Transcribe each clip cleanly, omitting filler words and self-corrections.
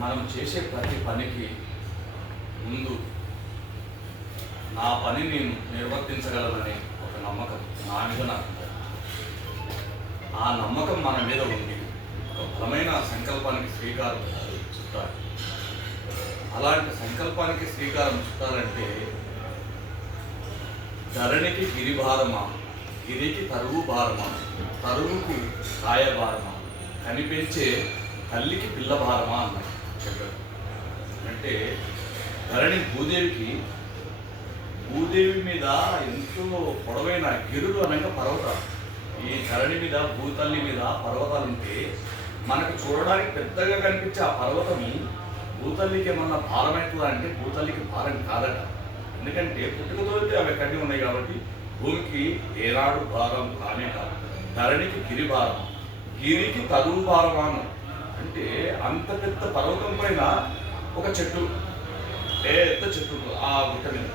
మనం చేసే ప్రతి పనికి ముందు నా పని నేను నిర్వర్తించగలననే ఒక నమ్మకం నా మీద నాకు ఉంటుంది. ఆ నమ్మకం మన మీద ఉంది ఒక బలమైన సంకల్పానికి శ్రీకారం చుట్టాలి. అలాంటి సంకల్పానికి శ్రీకారం చుట్టాలంటే ధరణికి గిరిభారమా, గిరికి తరువు భారమా, తరువుకు కాయభారమా, కనిపించే తల్లికి పిల్ల భారమా అన్నాడు చెప్పారు. అంటే ధరణి భూదేవి మీద ఎంతో పొడవైన గిరులు అనగా పర్వతాలు. ఈ ధరణి మీద భూతల్లి మీద పర్వతాలు ఉంటే మనకు చూడడానికి పెద్దగా కనిపించే ఆ పర్వతము భూతల్లికి ఏమన్నా భారం అవుతుందా అంటే భూతల్లికి భారం కాదట. ఎందుకంటే పుట్టుకతోటి అవి కట్టి ఉన్నాయి కాబట్టి భూమికి ఏనాడు భారం కానే కాదు. ధరణికి గిరి భారం, గిరికి తరువు భారమాను. అంటే అంత పెద్ద పర్వతం పైన ఒక చెట్టు, పెద్ద చెట్టు ఆ గుట్ట మీద.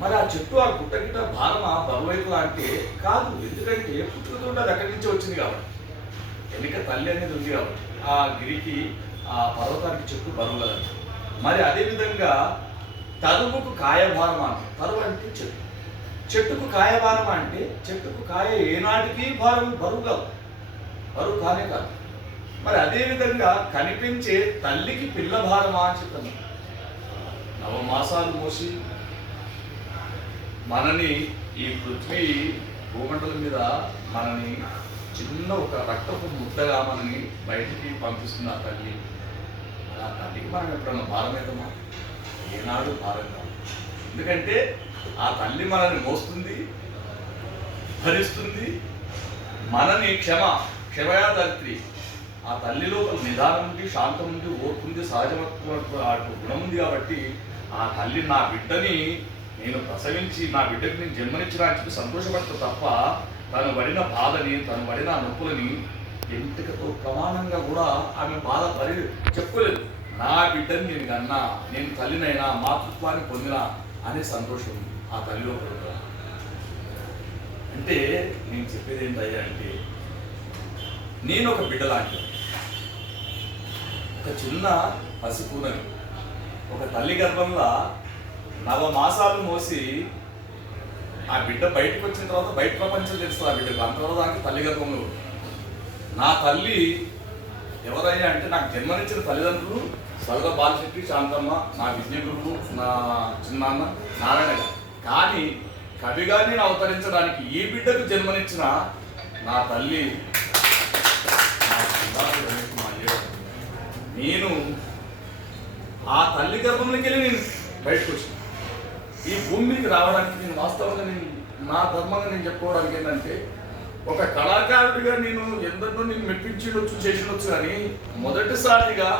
మరి ఆ చెట్టు ఆ గుట్ట గిట్ట భారమా బరువైతుందా అంటే కాదు. ఎందుకంటే పుట్టుకతోటి అది అక్కడి నుంచి వచ్చింది కాబట్టి, వెనుక తల్లి అనేది ఉంది కాబట్టి ఆ గిరికి ఆ పర్వతానికి చెట్టు బరువు కదా. మరి అదేవిధంగా తరువుకు కాయభారమా, తరువు అంటే చెట్టు, చెట్టుకు కాయభారమా అంటే చెట్టుకు కాయ ఏనాటికి బరువు కాదు, బరువు కానే కాదు. మరి అదేవిధంగా కనిపించే తల్లికి పిల్ల భారమా అని చెప్తాను. నవమాసాలు మోసి మనని ఈ పృథ్వీ భూమండలం మీద మనని చిన్న ఒక రక్తపు ముద్దగా మనని బయటికి పంపిస్తున్న ఆ తల్లి. ఆ తల్లికి మనం ఎప్పుడన్నా భారం అవుతామా? ఏనాడు భారం కాదు. ఎందుకంటే ఆ తల్లి మనల్ని మోస్తుంది, భరిస్తుంది, మనని క్షమయా ధరిత్రి. ఆ తల్లిలో ఒక నిదానం ఉంది, శాంతం ఉంది, ఓర్పు ఉంది, సహజమత్వ గుణం ఉంది. కాబట్టి ఆ తల్లి నా బిడ్డని నేను ప్రసవించి నా బిడ్డకి నేను జన్మనిచ్చడానికి సంతోషపడతా తప్ప తను పడిన బాధని, తను పడిన నొప్పులని ఎంటికతో ప్రమాణంగా కూడా ఆమె బాధ చెప్పుకోలేదు. నా బిడ్డని నేను కన్నా, నేను తల్లినైనా, మాతృత్వాన్ని పొందినా అనే సంతోషం ఆ తల్లిలో పడుతుంది. అంటే నేను చెప్పేది ఏంటయ్యా అంటే నేను ఒక బిడ్డ లాంటి ఒక చిన్న పసిపూనని ఒక తల్లి గర్భంలో 9 మాసాలు మోసి ఆ బిడ్డ బయటకు వచ్చిన తర్వాత బయట ప్రపంచం తెలుస్తుంది ఆ బిడ్డకు. అంతవరకు దానికి తల్లి గర్భంలో నా తల్లి ఎవరయ్యా అంటే నాకు జన్మనిచ్చిన తల్లిదండ్రులు స్వర్గ బాలశెట్టి, శాంతమ్మ, నా విద్య గురువు, నా చిన్నాన్న నారాయణ గారు. కానీ కవిగా నేను అవతరించడానికి ఈ బిడ్డకు జన్మనిచ్చిన నా తల్లి నేను ఆ తల్లి గర్భంలోకి వెళ్ళి నేను బయటకు వచ్చిన ఈ భూమికి రావడానికి నేను వాస్తవంగా నా ధర్మంగా నేను చెప్పుకోవడానికి ఏంటంటే ఒక కళాకారుడిగా నేను ఎందరినో నేను మెప్పించవచ్చు చేసినవచ్చు. కానీ మొదటిసారిగా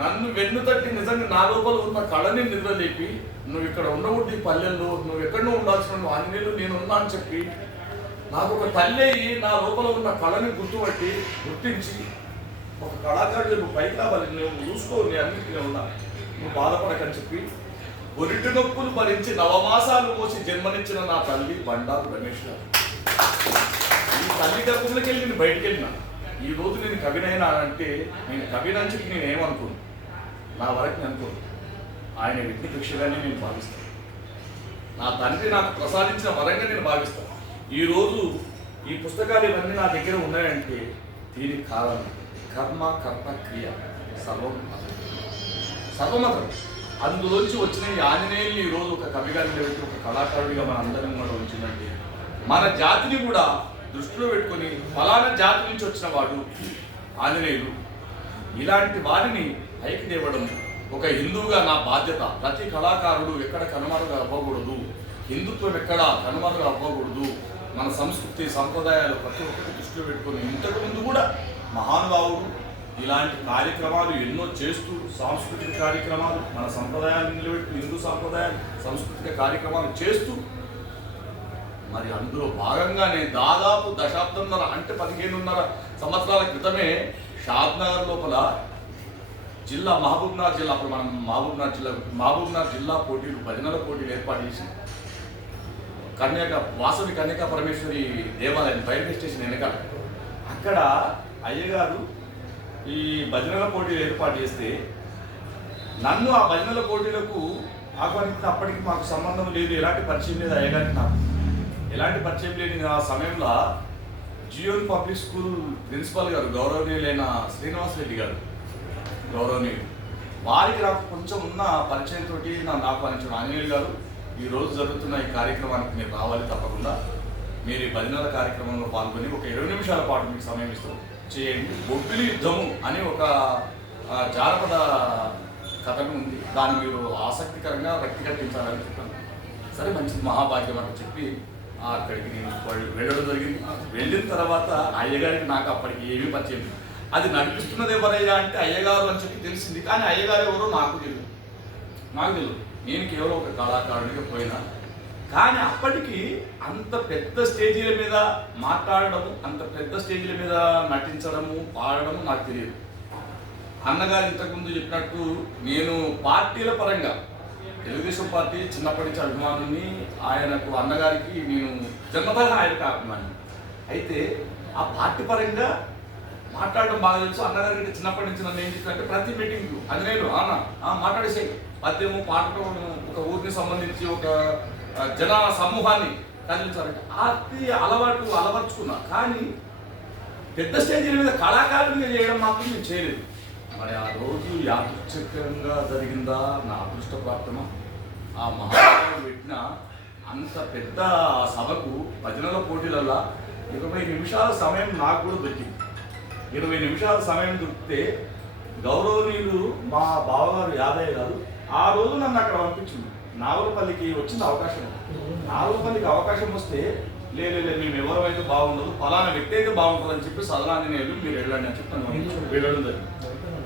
నన్ను వెన్ను తట్టి నిజంగా నా లోపల ఉన్న కళని నిద్రలేపి నువ్వు ఇక్కడ ఉండకూడదు, ఈ పల్లెల్లో నువ్వు ఎక్కడో ఉండాల్సిన ఆంజనేయులు నేను ఉన్నా అని చెప్పి నాకు ఒక తల్లి అయ్యి నా లోపల ఉన్న కళని గుర్తించి ఒక కళాకారుడు నువ్వు పైకి రావాలి, నువ్వు చూసుకో, నీ అన్నింటినీ ఉన్నా, నువ్వు బాధపడకని చెప్పి ఒరిటి నొప్పులు భరించి 9 మాసాలు మోసి జన్మనిచ్చిన నా తల్లి బండారు రమేష్ గారు. ఈ తల్లి గర్భంలోకి వెళ్ళి నేను బయటికి వెళ్ళినా. ఈ రోజు నేను కవినైనా అంటే నేను కవినని చెప్పి నేను ఏమనుకోను, నా వరకు నేను అనుకోను. ఆయన వ్యక్తి భిక్షగానే నేను భావిస్తాను. నా తండ్రి నాకు ప్రసాదించిన వరంగా నేను భావిస్తాను. ఈరోజు ఈ పుస్తకాలు ఇవన్నీ నా దగ్గర ఉన్నాయంటే దీనికి కారణం కర్మ, కర్త, క్రియ సర్వమతం. అందులోంచి వచ్చిన ఈ ఆంజనేయుల్ని ఈరోజు ఒక కవిగా నిలబెట్టి ఒక కళాకారుడిగా మన అందరం కూడా వచ్చిందంటే మన జాతిని కూడా దృష్టిలో పెట్టుకొని ఫలానా జాతి నుంచి వచ్చిన వాడు ఆంజనేయులు. ఇలాంటి వారిని పైకి తేవడం ఒక హిందువుగా నా బాధ్యత. ప్రతి కళాకారుడు ఎక్కడ కనుమరుగా అవ్వకూడదు, హిందుత్వం ఎక్కడ కనుమరుగా అవ్వకూడదు. మన సంస్కృతి సంప్రదాయాలు ప్రతి ఒక్కటి దృష్టిలో పెట్టుకొని ఇంతకుముందు కూడా మహానుభావుడు ఇలాంటి కార్యక్రమాలు ఎన్నో చేస్తూ సాంస్కృతిక కార్యక్రమాలు మన సంప్రదాయాలు నిలబెట్టు హిందూ సాంప్రదాయాలు సాంస్కృతిక కార్యక్రమాలు చేస్తూ మరి అందులో భాగంగానే దాదాపు దశాబ్దంన్నర అంటే 15.5 సంవత్సరాల క్రితమే షాద్నగర్ లోపల జిల్లా మహబూబ్నగర్ జిల్లా, అప్పుడు మనం మహబూబ్నగర్ జిల్లా పోటీలు భజనల పోటీలు ఏర్పాటు చేసి వాసవి కన్యకా పరమేశ్వరి దేవాలయం రైల్వే స్టేషన్ వెనకాల అక్కడ అయ్యగారు ఈ భజనల పోటీలు ఏర్పాటు చేస్తే నన్ను ఆ భజనల పోటీలకు ఆహ్వానించిన అప్పటికి మాకు సంబంధం లేదు, ఎలాంటి పరిచయం లేదు అయ్యగారికి. నాకు ఎలాంటి పరిచయం లేని ఆ సమయంలో జియోన్ పబ్లిక్ స్కూల్ ప్రిన్సిపల్ గారు గౌరవనీయులైన శ్రీనివాస్ రెడ్డి గారు, గౌరవనీయులు, వారికి నాకు కొంచెం ఉన్న పరిచయంతో నన్ను ఆహ్వానించిన ఆంజనేయులు గారు, ఈరోజు జరుగుతున్న ఈ కార్యక్రమానికి మీరు రావాలి, తప్పకుండా మీరు ఈ భజనల కార్యక్రమంలో పాల్గొని ఒక 20 నిమిషాల పాటు మీకు సమయం ఇస్తూ చేయండి. బొబ్బిలి యుద్ధము అని ఒక జానపద కథను ఉంది, దాన్ని మీరు ఆసక్తికరంగా వ్యక్తి కట్టించాలని చెప్పాను. సరే మంచిది, మహాభాగ్యం అని చెప్పి అక్కడికి నేను వెళ్ళడం జరిగింది. వెళ్ళిన తర్వాత అయ్యగారికి నాకు అప్పటికి ఏమీ పరిచయం, అది నడిపిస్తున్నది ఎవరయ్యా అంటే అయ్యగారు అని చెప్పి తెలిసింది. కానీ అయ్యగారు ఎవరో నాకు తెలియదు. నేను కేవలం ఒక కళాకారుడిగా పోయినా. కానీ అప్పటికి అంత పెద్ద స్టేజీల మీద మాట్లాడడము, అంత పెద్ద స్టేజీల మీద నటించడము, పాడడము నాకు తెలియదు. అన్నగారు ఇంతకుముందు చెప్పినట్టు నేను పార్టీల పరంగా తెలుగుదేశం పార్టీ చిన్నప్పటి నుంచి అభిమానుని, ఆయనకు అన్నగారికి నేను జన్మతగా ఆయనకు అభిమాని. అయితే ఆ పార్టీ పరంగా మాట్లాడడం బాగా తెలుసు. అన్నగారికి చిన్నప్పటి నుంచి నన్ను ఏం చెప్తారంటే ప్రతి మీటింగ్ అంజనేయులు మాట్లాడేసే పద్యము పాటలు ఒక ఊరిని సంబంధించి ఒక జన సమూహాన్ని కదిలించాలంటే అది అలవర్చుకున్నా. కానీ పెద్ద స్టేజీల మీద కళాకారునిగా చేయడం మాత్రం నేను చేయలేదు. మరి ఆ రోజు యాదృచ్ఛికంగా జరిగిందా నా అదృష్టప్రాప్తమా? ఆ మహారాజు పెట్టిన అంత పెద్ద సభకు భజనల పోటీలల్లో 20 నిమిషాల సమయం నాకు కూడా దొరికింది. 20 నిమిషాల సమయం దొరికితే గౌరవనీయులు మా బావగారు యాదయ్య గారు ఆ రోజు నన్ను అక్కడ పంపించింది. నాగులపల్లికి వచ్చింది అవకాశం. నాగులపల్లికి అవకాశం వస్తే లేదు మేము ఎవరైతే బాగుండదు, ఫలానా వ్యక్తి అయితే బాగుంటుందని చెప్పి సదనాంజనేయులు మీరు వెళ్ళండి అని చెప్పి వెళ్ళడం జరిగింది.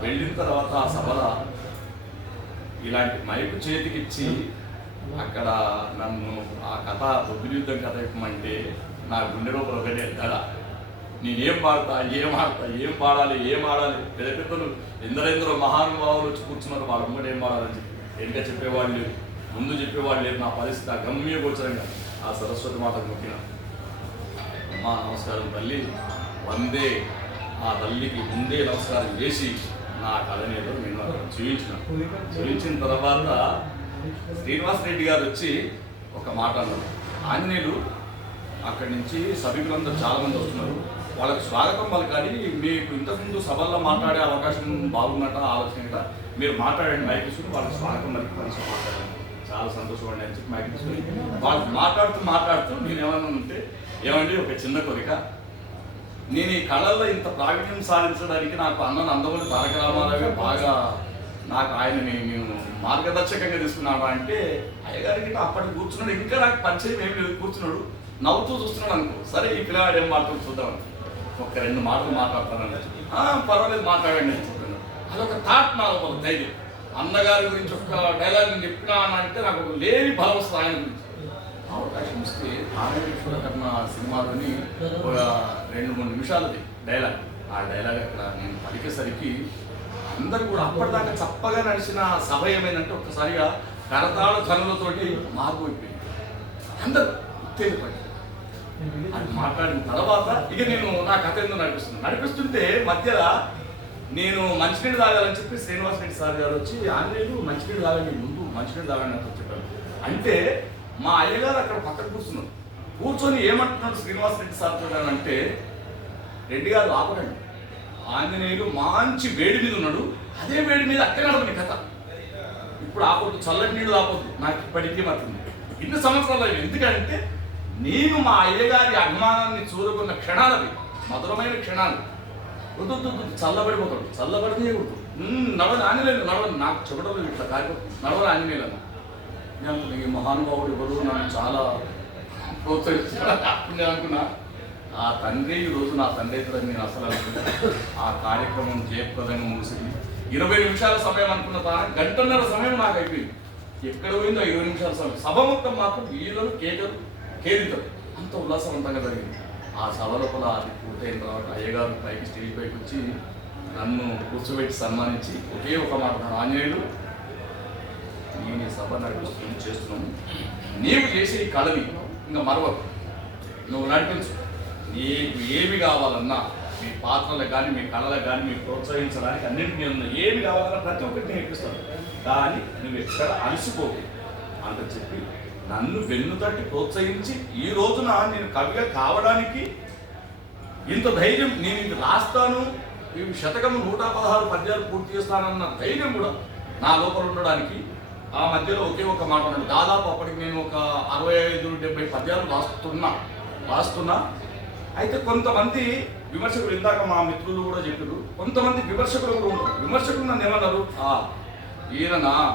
వెళ్ళిన తర్వాత ఆ సభలో ఇలాంటి మైకు చేతికిచ్చి అక్కడ నన్ను ఆ కథ బొబ్బిలి యుద్ధం కథ చెప్పమంటే నా గుండె లోపల ఒకటే కదా, నేనేం పాడతా, ఏం పాడాలి పెద్ద పెద్దలు ఎందరెందరో మహానుభావులు వచ్చి కూర్చున్నారు, వాళ్ళ ముందు ఏం పాడాలని చెప్పి వెనుక చెప్పేవాళ్ళు లేరు, ముందు చెప్పేవాళ్ళు లేరు. నా పరిస్థితి ఆ గమ్య గోచరంగా ఆ సరస్వతి మాతకు మొక్కిన అమ్మా నమస్కారం తల్లి, వందే ఆ తల్లికి ముందే నమస్కారం చేసి నా కళనేదో నేను చూపించిన తర్వాత శ్రీనివాస్ రెడ్డి గారు వచ్చి ఒక మాట అన్నారు. ఆంజనేయులు అక్కడి నుంచి సభ్యులందరూ చాలామంది వస్తున్నారు, వాళ్ళకి స్వాగతం పలకాలి, మీకు ఇంతకుముందు సభల్లో మాట్లాడే అవకాశం బాగున్నట్ట ఆలోచన, మీరు మాట్లాడండి మైక్ తీసుకుని వాళ్ళకి స్వాగతం పలికి కలిసి మాట్లాడండి, చాలా సంతోషపడి అని చెప్పి మైక్ తీసుకుని వాళ్ళు మాట్లాడుతూ నేను ఏమన్నా ఉంటే ఏమండి ఒక చిన్న కోరిక, నేను ఈ కళల్లో ఇంత ప్రావీణ్యం సాధించడానికి నాకు అన్న నందమూరి తారక రామారావు బాగా నాకు ఆయనని నేను మార్గదర్శకంగా తీసుకున్నాను అంటే అయ్యగారికి అప్పటికి కూర్చున్నాడు, ఇంకా నాకు పరిచయం ఏమి లేదు, కూర్చున్నాడు నవ్వుతూ చూస్తున్నాడు అనుకో. సరే ఈ పిల్లవాడు ఏం మాట్లాడు చూద్దామని ఒక 2 మాటలు మాట్లాడతానని పర్వాలేదు మాట్లాడండి అని చెప్పాను. అదొక థాట్ నా ఒక ధైర్యం. అన్నగారి గురించి ఒక డైలాగ్ నేను చెప్పినా అంటే నాకు లేని బలం వస్తుంది ఆయన గురించి. అవకాశం ఇస్తే ఆనందేశ్వర కర్ణ సినిమాలోని ఒక 2-3 నిమిషాలది డైలాగ్. ఆ డైలాగ్ అక్కడ నేను పలికేసరికి అందరూ కూడా అప్పటిదాకా చప్పగా నడిచిన సభ ఏమైందంటే ఒక్కసారిగా కరతాళ ధ్వనులతోటి మారిపోయింది. అందరూ ఉత్తేజపడి అది మాట్లాడిన తర్వాత ఇక నేను నా కథ ఎందుకు నడిపిస్తుంటే మధ్యలో నేను మంచినీళ్ళు తాగాలని చెప్పి శ్రీనివాస్ రెడ్డి సార్ గారు వచ్చి ఆంజనేయులు మంచినీళ్ళు తాగండి, ముందు మంచినీళ్ళు తాగండి అని చెప్పారు. అంటే మా అయ్యగారు అక్కడ పక్కన కూర్చొని ఏమంటున్నాడు శ్రీనివాస్ రెడ్డి సార్ అంటే, రెడ్డి గారు ఆపకండి, ఆంజనేయులు మంచి వేడి మీద ఉన్నాడు, అదే వేడి మీద అక్కడ నడపండి కథ, ఇప్పుడు ఆపొద్దు, చల్లటి నీళ్ళు ఆపొద్దు, నాకు ఇప్పటికీ మాత్రం ఇన్ని సంవత్సరాలు అయ్యి. ఎందుకంటే నేను మా అయ్యగారి అభిమానాన్ని చూరుకున్న క్షణాలవి, మధురమైన క్షణాలు. వద్దు చల్లబడిపోతాడు, చల్లబడితే కుడుతుంది నడవని ఆంజనేయులు నడవని, నాకు చెమటలు ఇట్లా కాకపోతే నడవని ఆంజనేయులు అన్న. నేను ఈ మహానుభావుడు ఎవరు నన్ను చాలా ప్రోత్సహిస్తున్నాను అనుకున్నా. ఆ తండ్రి ఈరోజు నా తండ్రి అయితే నేను అసలు అనుకున్నా. ఆ కార్యక్రమం జయప్రదంగా ముగిసింది. 20 నిమిషాల సమయం అనుకున్న గంటన్నర సమయం నాకు అయిపోయింది. ఎక్కడ పోయిందో 20 నిమిషాల సమయం. సభ మొత్తం మాత్రం వీళ్ళు కేరింతారు, అంత ఉల్లాసవంతంగా జరిగింది. ఆ సభ లోపల అది పూర్తయిన తర్వాత అయ్యగారు పైకి స్టేజ్ పైకి వచ్చి నన్ను కూర్చోబెట్టి సన్మానించి ఒకే ఒక మాట, ఆంజనేయులు నేను ఈ సభ నడిపిస్తూ చేస్తున్నాను, నీవు చేసే ఈ కళని ఇంకా మరవకు, నువ్వు నడిపించు, నీకు ఏమి కావాలన్నా మీ పాత్రలకు కానీ మీ కళలకు కానీ మీకు ప్రోత్సహించడానికి అన్నింటినీ నేను ఏమి కావాలన్నా ప్రతి ఒక్కటి నేను ఇప్పిస్తాను. కానీ నువ్వు ఎక్కడ అలసిపోకు అంత చెప్పి నన్ను వెన్నుతట్టి ప్రోత్సహించి ఈ రోజున నేను కవిగా కావడానికి ఇంత ధైర్యం, నేను ఇది రాస్తాను, ఈ శతకము 116 పద్యాలు పూర్తి చేస్తానన్న ధైర్యం కూడా నా లోపల ఉండడానికి ఆ మధ్యలో ఒకే ఒక మాట ఉన్నాడు. దాదాపు అప్పటికి నేను ఒక 65-70 పద్యాలు రాస్తున్నా. అయితే కొంతమంది విమర్శకులు, ఇందాక మా మిత్రులు కూడా చెప్పారు, కొంతమంది విమర్శకులు కూడా ఉంటారు. విమర్శకులు నన్ను ఏమన్నారు, ఈయన